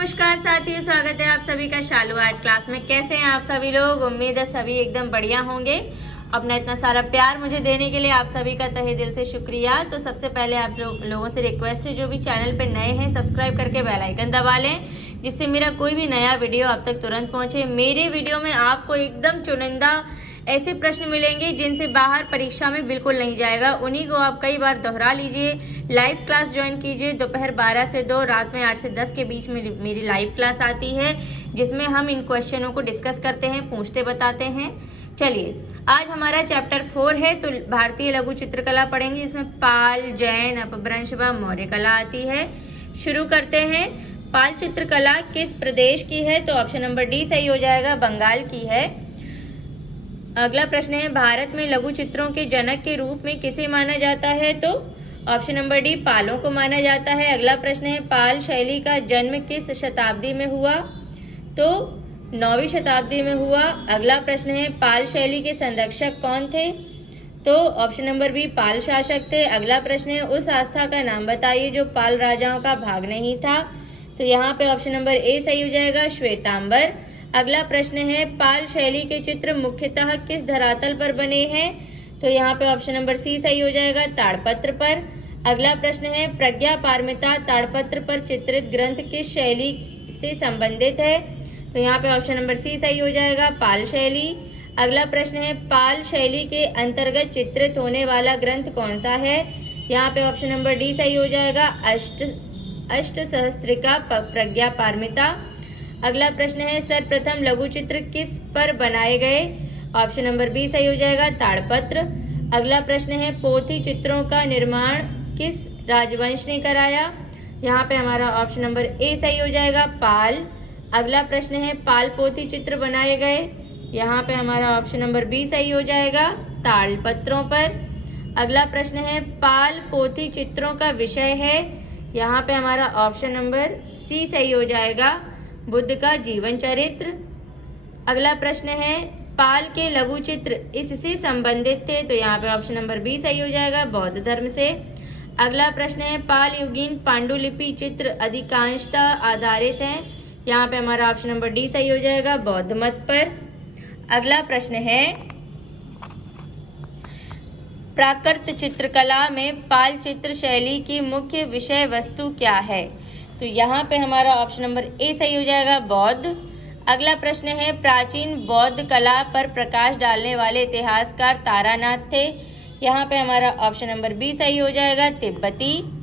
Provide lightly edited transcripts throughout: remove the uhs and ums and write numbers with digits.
नमस्कार साथियों, स्वागत है आप सभी का शालू आर्ट क्लास में। कैसे हैं आप सभी लोग? उम्मीद है सभी एकदम बढ़िया होंगे। अपना इतना सारा प्यार मुझे देने के लिए आप सभी का तहे दिल से शुक्रिया। तो सबसे पहले आप लोगों से रिक्वेस्ट है, जो भी चैनल पे नए हैं सब्सक्राइब करके बेल आइकन दबा लें, जिससे मेरा कोई भी नया वीडियो आप तक तुरंत पहुंचे। मेरे वीडियो में आपको एकदम चुनिंदा ऐसे प्रश्न मिलेंगे जिनसे बाहर परीक्षा में बिल्कुल नहीं जाएगा। उन्हीं को आप कई बार दोहरा लीजिए। लाइव क्लास ज्वाइन कीजिए। दोपहर 12 से 2, रात में 8 से 10 के बीच में मेरी लाइव क्लास आती है, जिसमें हम इन क्वेश्चनों को डिस्कस करते हैं, पूछते बताते हैं। चलिए, आज हमारा चैप्टर 4 है, तो भारतीय लघु चित्रकला पढ़ेंगे। इसमें पाल, जैन, अपभ्रंश व मौर्य कला आती है। शुरू करते हैं। पाल चित्रकला किस प्रदेश की है? तो ऑप्शन नंबर डी सही हो जाएगा, बंगाल की है। अगला प्रश्न है, भारत में लघु चित्रों के जनक के रूप में किसे माना जाता है? तो ऑप्शन नंबर डी पालों को माना जाता है। अगला प्रश्न है, पाल शैली का जन्म किस शताब्दी में हुआ? तो 9वीं शताब्दी में हुआ। अगला प्रश्न है, पाल शैली के संरक्षक कौन थे? तो ऑप्शन नंबर बी पाल शासक थे। अगला प्रश्न है, उस आस्था का नाम बताइए जो पाल राजाओं का भाग नहीं था। तो यहाँ पे ऑप्शन नंबर ए सही हो जाएगा, श्वेतांबर। अगला प्रश्न है, पाल शैली के चित्र मुख्यतः किस धरातल पर बने हैं? तो यहाँ पे ऑप्शन नंबर सी सही हो जाएगा, ताड़पत्र पर। अगला प्रश्न है, प्रज्ञा पारमिता ताड़पत्र पर चित्रित ग्रंथ किस शैली से संबंधित है? तो यहाँ पे ऑप्शन नंबर सी सही हो जाएगा, पाल शैली। अगला प्रश्न है, पाल शैली के अंतर्गत चित्रित होने वाला ग्रंथ कौन सा है? यहाँ पे ऑप्शन नंबर डी सही हो जाएगा, अष्टसहस्त्रिका प्रज्ञा पारमिता। अगला प्रश्न है, सर्वप्रथम लघु चित्र किस पर बनाए गए? ऑप्शन नंबर बी सही हो जाएगा, ताड़पत्र। अगला प्रश्न है, पोथी चित्रों का निर्माण किस राजवंश ने कराया? यहाँ पे हमारा ऑप्शन नंबर ए सही हो जाएगा, पाल। अगला प्रश्न है, पाल पोथी चित्र बनाए गए? यहाँ पे हमारा ऑप्शन नंबर बी सही हो जाएगा, ताड़पत्रों पर। अगला प्रश्न है, पाल पोथी चित्रों का विषय है? यहाँ पे हमारा ऑप्शन नंबर सी सही हो जाएगा, बुद्ध का जीवन चरित्र। अगला प्रश्न है, पाल के लघु चित्र इससे संबंधित थे? तो यहाँ पे ऑप्शन नंबर बी सही हो जाएगा, बौद्ध धर्म से। अगला प्रश्न है, पाल युगीन पांडुलिपि चित्र अधिकांशतः आधारित हैं? यहाँ पे हमारा ऑप्शन नंबर डी सही हो जाएगा, बौद्ध मत पर। अगला प्रश्न है, प्राकृत चित्रकला में पाल चित्र शैली की मुख्य विषय वस्तु क्या है? तो यहाँ पे हमारा ऑप्शन नंबर ए सही हो जाएगा, बौद्ध। अगला प्रश्न है, प्राचीन बौद्ध कला पर प्रकाश डालने वाले इतिहासकार तारानाथ थे? यहाँ पे हमारा ऑप्शन नंबर बी सही हो जाएगा, तिब्बती।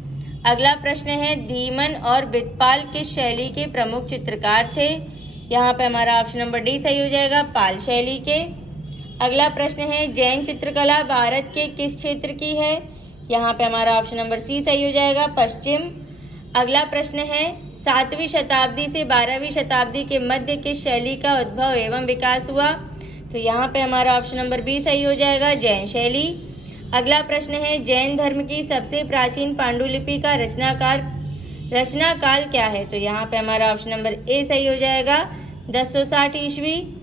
अगला प्रश्न है, धीमन और बितपाल किस शैली के प्रमुख चित्रकार थे? यहाँ पे हमारा ऑप्शन नंबर डी सही हो जाएगा, पाल शैली के। अगला प्रश्न है, जैन चित्रकला भारत के किस क्षेत्र की है? यहाँ पे हमारा ऑप्शन नंबर सी सही हो जाएगा, पश्चिम। अगला प्रश्न है, 7वीं शताब्दी से 12वीं शताब्दी के मध्य किस शैली का उद्भव एवं विकास हुआ? तो यहाँ पे हमारा ऑप्शन नंबर बी सही हो जाएगा, जैन शैली। अगला प्रश्न है, जैन धर्म की सबसे प्राचीन पांडुलिपि का रचनाकाल क्या है? तो यहाँ पे हमारा ऑप्शन नंबर ए सही हो जाएगा, 1060 ईस्वी।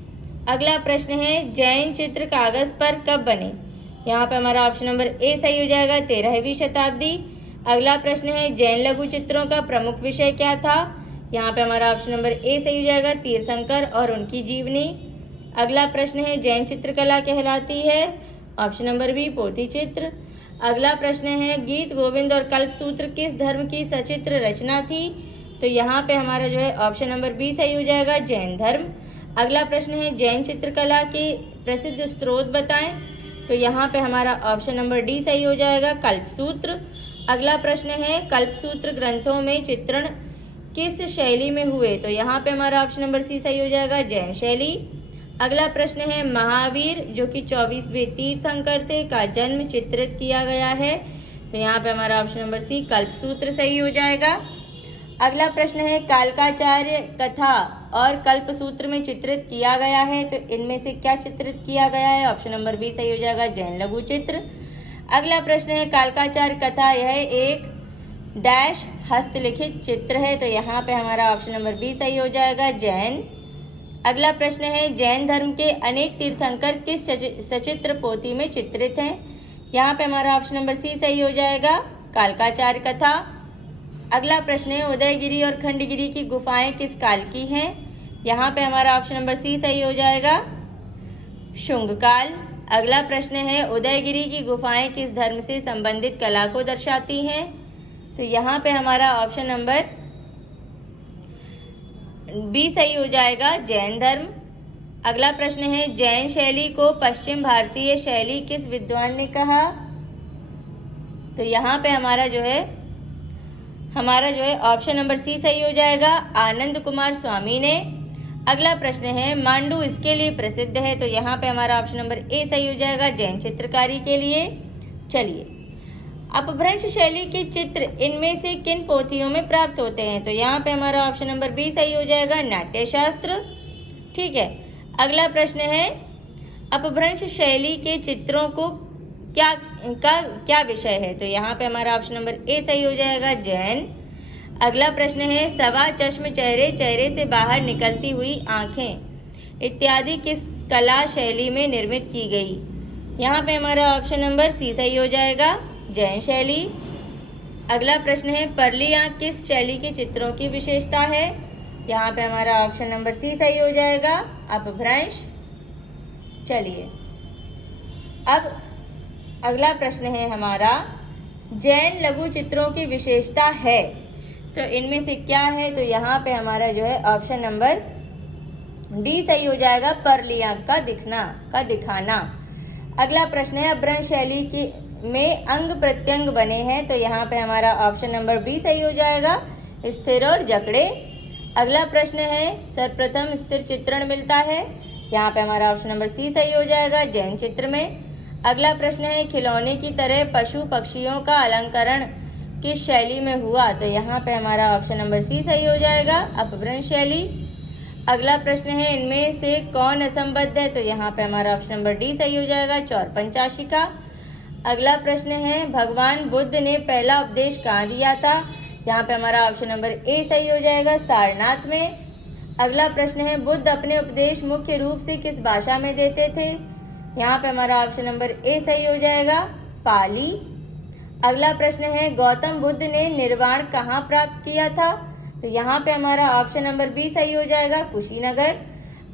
अगला प्रश्न है, जैन चित्र कागज पर कब बने? यहाँ पे हमारा ऑप्शन नंबर ए सही हो जाएगा, 13वीं शताब्दी। अगला प्रश्न है, जैन लघु चित्रों का प्रमुख विषय क्या था? यहाँ पे हमारा ऑप्शन नंबर ए सही हो जाएगा, तीर्थंकर और उनकी जीवनी। अगला प्रश्न है, जैन चित्रकला कहलाती है? ऑप्शन नंबर बी पोथी चित्र। अगला प्रश्न है, गीत गोविंद और कल्पसूत्र किस धर्म की सचित्र रचना थी? तो यहाँ पे हमारा जो है ऑप्शन नंबर बी सही हो जाएगा, जैन धर्म। अगला प्रश्न है, जैन चित्रकला के प्रसिद्ध स्रोत बताएं? तो यहाँ पे हमारा ऑप्शन नंबर डी सही हो जाएगा, कल्पसूत्र। अगला प्रश्न है, कल्पसूत्र ग्रंथों में चित्रण किस शैली में हुए? तो यहाँ पे हमारा ऑप्शन नंबर सी सही हो जाएगा, जैन शैली। अगला प्रश्न है, महावीर जो कि 24वें तीर्थंकर थे का जन्म चित्रित किया गया है? तो यहाँ पे हमारा ऑप्शन नंबर सी कल्पसूत्र सही हो जाएगा। अगला प्रश्न है, कालकाचार्य कथा और कल्पसूत्र में चित्रित किया गया है, तो इनमें से क्या चित्रित किया गया है? ऑप्शन नंबर बी सही हो जाएगा, जैन लघु चित्र। अगला प्रश्न है, कालकाचार्य कथा यह एक डैश हस्तलिखित चित्र है? तो यहाँ पे हमारा ऑप्शन नंबर बी सही हो जाएगा, जैन। अगला प्रश्न है, जैन धर्म के अनेक तीर्थंकर किस सचित्र पोथी में चित्रित हैं? यहाँ पे हमारा ऑप्शन नंबर सी सही हो जाएगा, कालकाचार्य कथा। अगला प्रश्न है उदयगिरी और खंडगिरी की गुफाएं किस काल की हैं? यहाँ पे हमारा ऑप्शन नंबर सी सही हो जाएगा, शुंग काल। अगला प्रश्न है उदयगिरी की गुफाएं किस धर्म से संबंधित कला को दर्शाती हैं? तो यहाँ पे हमारा ऑप्शन नंबर बी सही हो जाएगा, जैन धर्म। अगला प्रश्न है जैन शैली को पश्चिम भारतीय शैली किस विद्वान ने कहा? तो यहाँ पे हमारा जो है ऑप्शन नंबर सी सही हो जाएगा, आनंद कुमार स्वामी ने। अगला प्रश्न है मांडू इसके लिए प्रसिद्ध है? तो यहाँ पे हमारा ऑप्शन नंबर ए सही हो जाएगा, जैन चित्रकारी के लिए। चलिए, अपभ्रंश शैली के चित्र इनमें से किन पोथियों में प्राप्त होते हैं? तो यहाँ पे हमारा ऑप्शन नंबर बी सही हो जाएगा, नाट्यशास्त्र। ठीक है, अगला प्रश्न है अपभ्रंश शैली के चित्रों को क्या विषय है? तो यहाँ पे हमारा ऑप्शन नंबर ए सही हो जाएगा, जैन। अगला प्रश्न है सवा चश्म चेहरे, चेहरे से बाहर निकलती हुई आँखें इत्यादि किस कला शैली में निर्मित की गई? यहाँ पे हमारा ऑप्शन नंबर सी सही हो जाएगा, जैन शैली। अगला प्रश्न है परली आँख किस शैली के चित्रों की विशेषता है? यहाँ पे हमारा ऑप्शन नंबर सी सही हो जाएगा, अपभ्रंश। चलिए, अब अगला प्रश्न है हमारा जैन लघु चित्रों की विशेषता है, तो इनमें से क्या है? तो यहाँ पे हमारा जो है ऑप्शन नंबर डी सही हो जाएगा, परली आँख का दिखाना। अगला प्रश्न है अपभ्रंश शैली में अंग प्रत्यंग बने हैं, तो यहाँ पे हमारा ऑप्शन नंबर बी सही हो जाएगा, स्थिर और जकड़े। अगला प्रश्न है सर्वप्रथम स्थिर चित्रण मिलता है? यहाँ पे हमारा ऑप्शन नंबर सी सही हो जाएगा, जैन चित्र में। अगला प्रश्न है खिलौने की तरह पशु पक्षियों का अलंकरण किस शैली में हुआ? तो यहाँ पे हमारा ऑप्शन नंबर सी सही हो जाएगा, अपभ्रंश शैली। अगला प्रश्न है इनमें से कौन असंबद्ध है? तो यहाँ पे हमारा ऑप्शन नंबर डी सही हो जाएगा, चौरपंचाशिका। अगला प्रश्न है भगवान बुद्ध ने पहला उपदेश कहाँ दिया था? यहाँ पे हमारा ऑप्शन नंबर ए सही हो जाएगा, सारनाथ में। अगला प्रश्न है बुद्ध अपने उपदेश मुख्य रूप से किस भाषा में देते थे? यहाँ पे हमारा ऑप्शन नंबर ए सही हो जाएगा, पाली। अगला प्रश्न है गौतम बुद्ध ने निर्वाण कहाँ प्राप्त किया था? तो यहाँ पे हमारा ऑप्शन नंबर बी सही हो जाएगा, कुशीनगर।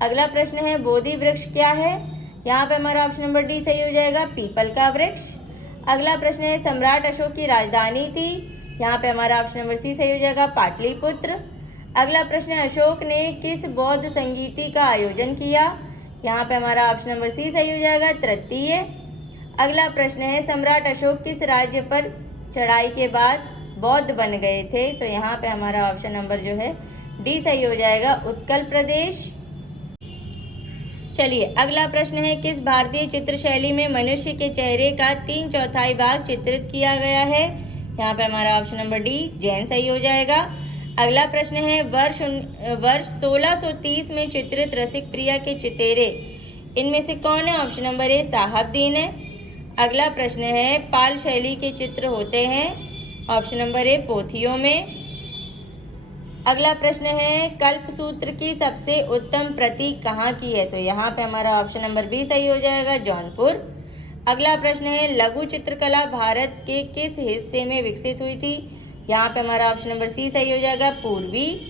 अगला प्रश्न है बोधि वृक्ष क्या है? यहाँ पे हमारा ऑप्शन नंबर डी सही हो जाएगा, पीपल का वृक्ष। अगला प्रश्न है सम्राट अशोक की राजधानी थी? यहाँ पे हमारा ऑप्शन नंबर सी सही हो जाएगा, पाटलिपुत्र। अगला प्रश्न है अशोक ने किस बौद्ध संगीति का आयोजन किया? यहाँ पे हमारा ऑप्शन नंबर सी सही हो जाएगा, तृतीय। अगला प्रश्न है सम्राट अशोक किस राज्य पर चढ़ाई के बाद बौद्ध बन गए थे? तो यहाँ पे हमारा ऑप्शन नंबर जो है डी सही हो जाएगा, उत्कल प्रदेश। चलिए, अगला प्रश्न है किस भारतीय चित्र शैली में मनुष्य के चेहरे का 3/4 भाग चित्रित किया गया है? यहाँ पे हमारा ऑप्शन नंबर डी, जैन सही हो जाएगा। अगला प्रश्न है वर्ष 1630 में चित्रित रसिक प्रिया के चितेरे इनमें से कौन है? ऑप्शन नंबर ए, साहबदीन है। अगला प्रश्न है पाल शैली के चित्र होते हैं? ऑप्शन नंबर ए, पोथियों में। अगला प्रश्न है कल्पसूत्र की सबसे उत्तम प्रति कहाँ की है? तो यहाँ पे हमारा ऑप्शन नंबर बी सही हो जाएगा, जौनपुर। अगला प्रश्न है लघु चित्रकला भारत के किस हिस्से में विकसित हुई थी? यहाँ पे हमारा ऑप्शन नंबर सी सही हो जाएगा, पूर्वी।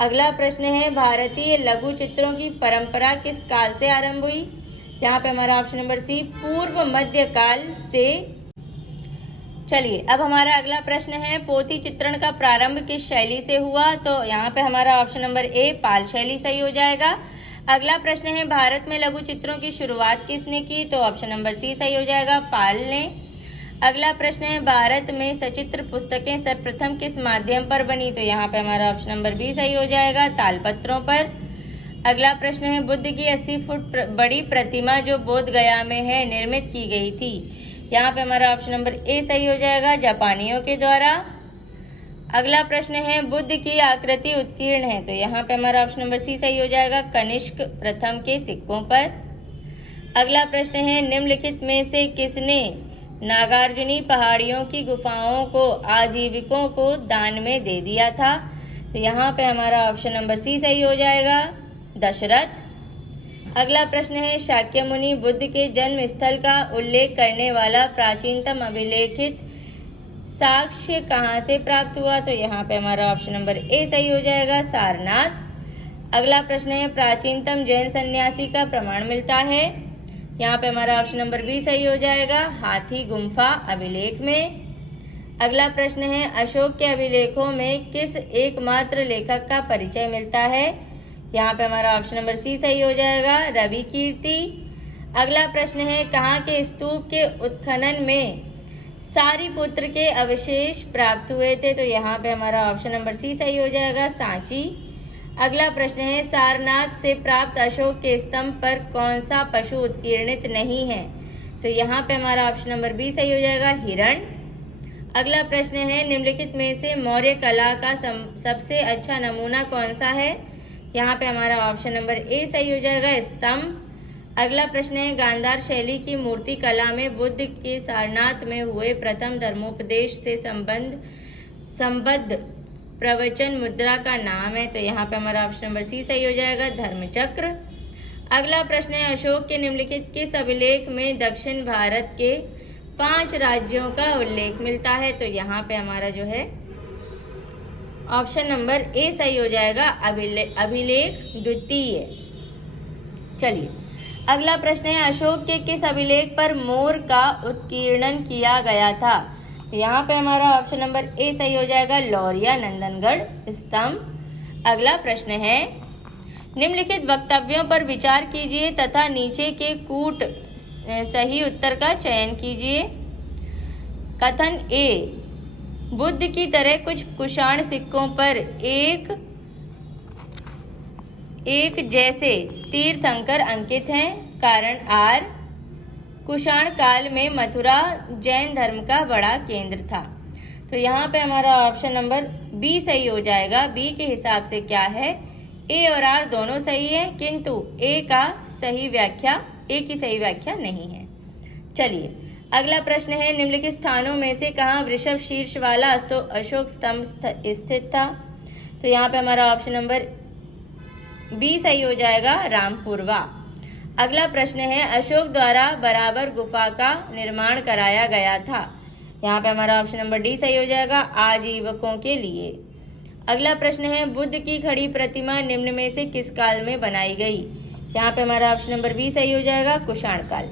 अगला प्रश्न है भारतीय लघु चित्रों की परंपरा किस काल से आरंभ हुई? यहाँ पे हमारा ऑप्शन नंबर सी, पूर्व मध्य काल से। चलिए, अब हमारा अगला प्रश्न है पोथी चित्रण का प्रारंभ किस शैली से हुआ? तो यहाँ पे हमारा ऑप्शन नंबर ए, पाल शैली सही हो जाएगा। अगला प्रश्न है भारत में लघु चित्रों की शुरुआत किसने की? तो ऑप्शन नंबर सी सही हो जाएगा, पाल ने। अगला प्रश्न है भारत में सचित्र पुस्तकें सर्वप्रथम किस माध्यम पर बनी? तो यहाँ पे हमारा ऑप्शन नंबर बी सही हो जाएगा, तालपत्रों पर। अगला प्रश्न है बुद्ध की 80 फुट बड़ी प्रतिमा जो बोध गया में है निर्मित की गई थी? यहाँ पे हमारा ऑप्शन नंबर ए सही हो जाएगा, जापानियों के द्वारा। अगला प्रश्न है बुद्ध की आकृति उत्कीर्ण है? तो यहाँ पे हमारा ऑप्शन नंबर सी सही हो जाएगा, कनिष्क प्रथम के सिक्कों पर। अगला प्रश्न है निम्नलिखित में से किसने नागार्जुनी पहाड़ियों की गुफाओं को आजीविकों को दान में दे दिया था? तो यहाँ पे हमारा ऑप्शन नंबर सी सही हो जाएगा, दशरथ। अगला प्रश्न है शाक्य मुनि बुद्ध के जन्म स्थल का उल्लेख करने वाला प्राचीनतम अभिलेखित साक्ष्य कहाँ से प्राप्त हुआ? तो यहाँ पे हमारा ऑप्शन नंबर ए सही हो जाएगा, सारनाथ। अगला प्रश्न है प्राचीनतम जैन सन्यासी का प्रमाण मिलता है। यहाँ पे हमारा ऑप्शन नंबर बी सही हो जाएगा, हाथी गुम्फा अभिलेख में। अगला प्रश्न है अशोक के अभिलेखों में किस एकमात्र लेखक का परिचय मिलता है? यहाँ पे हमारा ऑप्शन नंबर सी सही हो जाएगा, रवि कीर्ति। अगला प्रश्न है कहाँ के स्तूप के उत्खनन में सारिपुत्र के अवशेष प्राप्त हुए थे? तो यहाँ पे हमारा ऑप्शन नंबर सी सही हो जाएगा, सांची। अगला प्रश्न है सारनाथ से प्राप्त अशोक के स्तंभ पर कौन सा पशु उत्कीर्णित नहीं है? तो यहाँ पे हमारा ऑप्शन नंबर बी सही हो जाएगा, हिरण। अगला प्रश्न है निम्नलिखित में से मौर्य कला का सबसे अच्छा नमूना कौन सा है? यहाँ पे हमारा ऑप्शन नंबर ए सही हो जाएगा, स्तंभ। अगला प्रश्न है गांधार शैली की मूर्ति कला में बुद्ध के सारनाथ में हुए प्रथम धर्मोपदेश से संबद्ध प्रवचन मुद्रा का नाम है? तो यहाँ पे हमारा ऑप्शन नंबर सी सही हो जाएगा, धर्मचक्र। अगला प्रश्न है अशोक के निम्नलिखित किस अभिलेख में दक्षिण भारत के 5 राज्यों का उल्लेख मिलता है? तो यहाँ पे हमारा जो है ऑप्शन नंबर ए सही हो जाएगा, अभिलेख द्वितीय। चलिए अगला प्रश्न है अशोक के किस अभिलेख पर मोर का उत्कीर्णन किया गया था? यहाँ पे हमारा ऑप्शन नंबर ए सही हो जाएगा, लौरिया नंदनगढ़ स्तंभ। अगला प्रश्न है निम्नलिखित वक्तव्यों पर विचार कीजिए तथा नीचे के कूट सही उत्तर का चयन कीजिए। कथन ए बुद्ध की तरह कुछ कुषाण सिक्कों पर एक जैसे तीर्थंकर अंकित हैं। कारण आर कुषाण काल में मथुरा जैन धर्म का बड़ा केंद्र था। तो यहाँ पे हमारा ऑप्शन नंबर बी सही हो जाएगा। बी के हिसाब से क्या है, ए और आर दोनों सही है किंतु ए की सही व्याख्या नहीं है। चलिए अगला प्रश्न है निम्नलिखित स्थानों में से कहाँ वृषभ शीर्ष वाला अशोक स्तंभ स्थित था? तो यहाँ पे हमारा ऑप्शन नंबर बी सही हो जाएगा, रामपुरवा। अगला प्रश्न है अशोक द्वारा बराबर गुफा का निर्माण कराया गया था। यहाँ पे हमारा ऑप्शन नंबर डी सही हो जाएगा, आजीवकों के लिए। अगला प्रश्न है बुद्ध की खड़ी प्रतिमा निम्न में से किस काल में बनाई गई? यहाँ पे हमारा ऑप्शन नंबर बी सही हो जाएगा, कुषाण काल।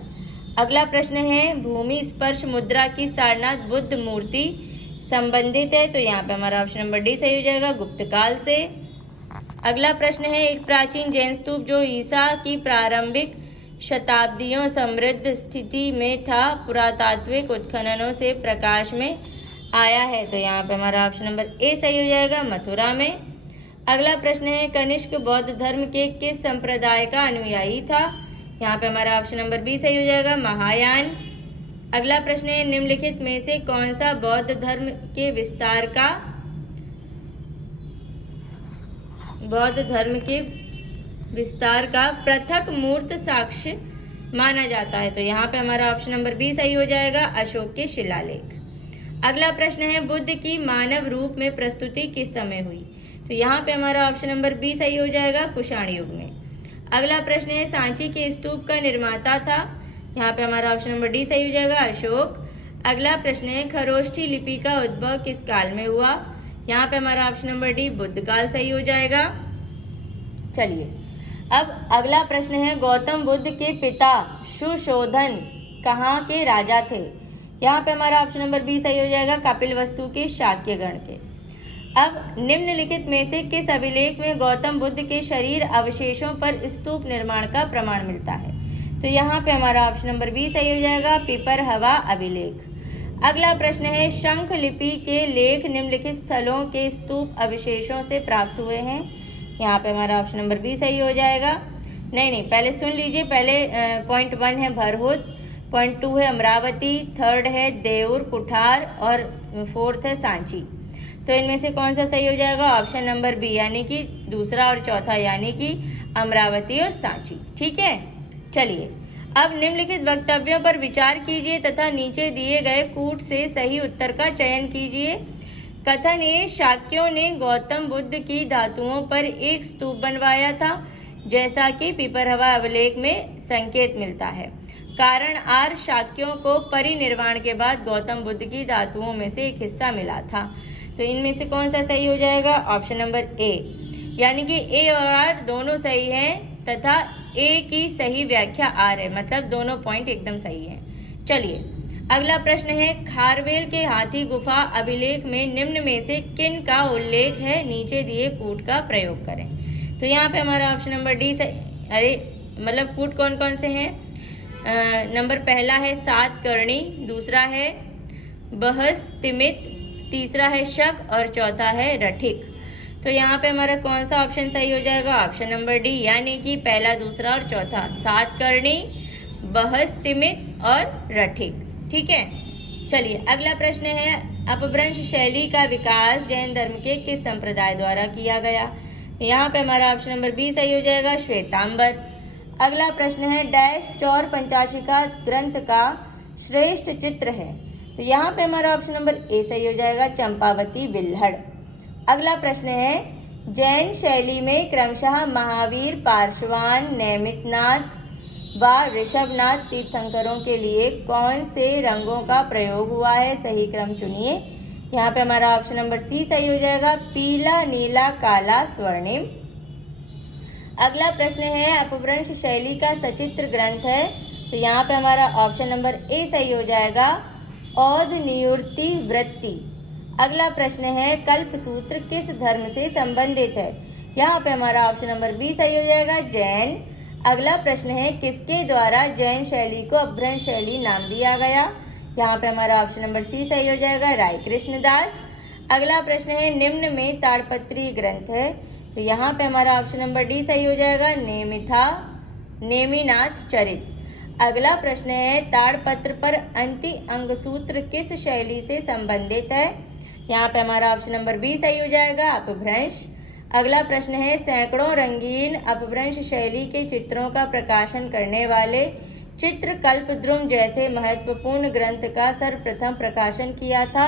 अगला प्रश्न है भूमि स्पर्श मुद्रा की सारनाथ बुद्ध मूर्ति संबंधित है? तो यहाँ पे हमारा ऑप्शन नंबर डी सही हो जाएगा, गुप्त काल से। अगला प्रश्न है एक प्राचीन जैन स्तूप जो ईसा की प्रारंभिक शताब्दियों समृद्ध स्थिति में था पुरातात्विक उत्खननों से प्रकाश में आया है? तो यहाँ पे हमारा ऑप्शन नंबर ए सही हो जाएगा, मथुरा में। अगला प्रश्न है कनिष्क बौद्ध धर्म के किस संप्रदाय का अनुयायी था? यहाँ पे हमारा ऑप्शन नंबर बी सही हो जाएगा, महायान। अगला प्रश्न है निम्नलिखित में से कौन सा बौद्ध धर्म के विस्तार का पृथक मूर्त साक्ष्य माना जाता है? तो यहाँ पे हमारा ऑप्शन नंबर बी सही हो जाएगा, अशोक के शिलालेख। अगला प्रश्न है बुद्ध की मानव रूप में प्रस्तुति किस समय हुई? तो यहाँ पे हमारा ऑप्शन नंबर बी सही हो जाएगा, कुषाण युग में। अगला प्रश्न है सांची के स्तूप का निर्माता था? यहाँ पे हमारा ऑप्शन नंबर डी सही हो जाएगा, अशोक। अगला प्रश्न है खरोष्ठी लिपि का उद्भव किस काल में हुआ? यहाँ पे हमारा ऑप्शन नंबर डी बुद्ध काल सही हो जाएगा। चलिए अब अगला प्रश्न है गौतम बुद्ध के पिता सुशोधन कहाँ के राजा थे? यहाँ पे हमारा ऑप्शन नंबर बी सही हो जाएगा, कपिलवस्तु के शाक्यगण के। अब निम्नलिखित में से किस अभिलेख में गौतम बुद्ध के शरीर अवशेषों पर स्तूप निर्माण का प्रमाण मिलता है? तो यहाँ पे हमारा ऑप्शन नंबर बी सही हो जाएगा, पिपरहवा अभिलेख। अगला प्रश्न है शंख लिपि के लेख निम्नलिखित स्थलों के स्तूप अवशेषों से प्राप्त हुए हैं? यहाँ पे हमारा ऑप्शन नंबर बी सही हो जाएगा। नहीं, पहले सुन लीजिए। पहले पॉइंट 1 है भरहुत, पॉइंट 2 है अमरावती, 3rd है देउर कुठार और 4th है सांची। तो इनमें से कौन सा सही हो जाएगा? ऑप्शन नंबर बी यानी कि दूसरा और चौथा यानी कि अमरावती और सांची। ठीक है, चलिए अब निम्नलिखित वक्तव्यों पर विचार कीजिए तथा नीचे दिए गए कूट से सही उत्तर का चयन कीजिए। कथन ए शाक्यों ने गौतम बुद्ध की धातुओं पर एक स्तूप बनवाया था जैसा कि पिपरहवा अभिलेख में संकेत मिलता है। कारण आर शाक्यों को परिनिर्वाण के बाद गौतम बुद्ध की धातुओं में से एक हिस्सा मिला था। तो इनमें से कौन सा सही हो जाएगा? ऑप्शन नंबर ए, यानी कि ए और आर दोनों सही हैं तथा ए की सही व्याख्या आर है, मतलब दोनों पॉइंट एकदम सही हैं। चलिए अगला प्रश्न है, खारवेल के हाथी गुफा अभिलेख में निम्न में से किन का उल्लेख है? नीचे दिए कूट का प्रयोग करें। तो यहाँ पे हमारा ऑप्शन नंबर डी मतलब कूट कौन कौन से हैं? नंबर पहला है सातकर्णी, दूसरा है बहस्तिमित, तीसरा है शक और चौथा है रठिक। तो यहाँ पे हमारा कौन सा ऑप्शन सही हो जाएगा? ऑप्शन नंबर डी, यानी कि पहला, दूसरा और चौथा, सातकर्णी, बहस्तिमित और रठिक। ठीक है। चलिए अगला प्रश्न है, अपभ्रंश शैली का विकास जैन धर्म के किस संप्रदाय द्वारा किया गया? यहाँ पे हमारा ऑप्शन नंबर बी सही हो जाएगा, श्वेतांबर। अगला प्रश्न है, डैश चौर पंचाशिका ग्रंथ का श्रेष्ठ चित्र है? तो यहाँ पे हमारा ऑप्शन नंबर ए सही हो जाएगा, चंपावती विल्हड़। अगला प्रश्न है, जैन शैली में क्रमशः महावीर, पार्श्वान, नैमितनाथ व ऋषभनाथ तीर्थंकरों के लिए कौन से रंगों का प्रयोग हुआ है? सही क्रम चुनिए। यहाँ पे हमारा ऑप्शन नंबर सी सही हो जाएगा, पीला, नीला, काला, स्वर्णिम। अगला प्रश्न है, अपभ्रंश शैली का सचित्र ग्रंथ है? तो यहाँ पे हमारा ऑप्शन नंबर ए सही हो जाएगा, औध नियुक्ति वृत्ति। अगला प्रश्न है, कल्पसूत्र किस धर्म से संबंधित है? यहाँ पे हमारा ऑप्शन नंबर बी सही हो जाएगा, जैन। अगला प्रश्न है, किसके द्वारा जैन शैली को अपभ्रंश शैली नाम दिया गया? यहाँ पे हमारा ऑप्शन नंबर सी सही हो जाएगा, राय कृष्णदास। अगला प्रश्न है, निम्न में ताड़पत्री ग्रंथ है? तो यहाँ पे हमारा ऑप्शन नंबर डी सही हो जाएगा, नेमिनाथ चरित। अगला प्रश्न है, ताड़पत्र पर अंति अंगसूत्र किस शैली से संबंधित है? यहाँ पे हमारा ऑप्शन नंबर बी सही हो जाएगा, अपभ्रंश। अगला प्रश्न है, सैकड़ों रंगीन अपभ्रंश शैली के चित्रों का प्रकाशन करने वाले चित्रकल्पद्रुम जैसे महत्वपूर्ण ग्रंथ का सर्वप्रथम प्रकाशन किया था?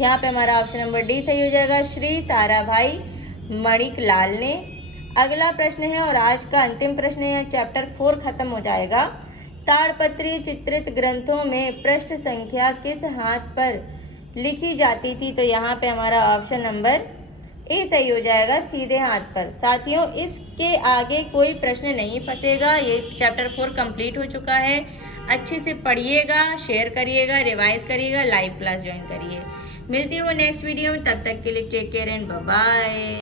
यहाँ पे हमारा ऑप्शन नंबर डी सही हो जाएगा, श्री साराभाई मणिकलाल ने। अगला प्रश्न है और आज का अंतिम प्रश्न है, चैप्टर 4 खत्म हो जाएगा। ताड़पत्रीय चित्रित ग्रंथों में पृष्ठ संख्या किस हाथ पर लिखी जाती थी? तो यहाँ पे हमारा ऑप्शन नंबर ए सही हो जाएगा, सीधे हाथ पर। साथियों इसके आगे कोई प्रश्न नहीं फंसेगा, ये चैप्टर 4 कंप्लीट हो चुका है। अच्छे से पढ़िएगा, शेयर करिएगा, रिवाइज करिएगा, लाइव क्लास ज्वाइन करिए। मिलती हूँ नेक्स्ट वीडियो में, तब तक के लिए take care and bye bye.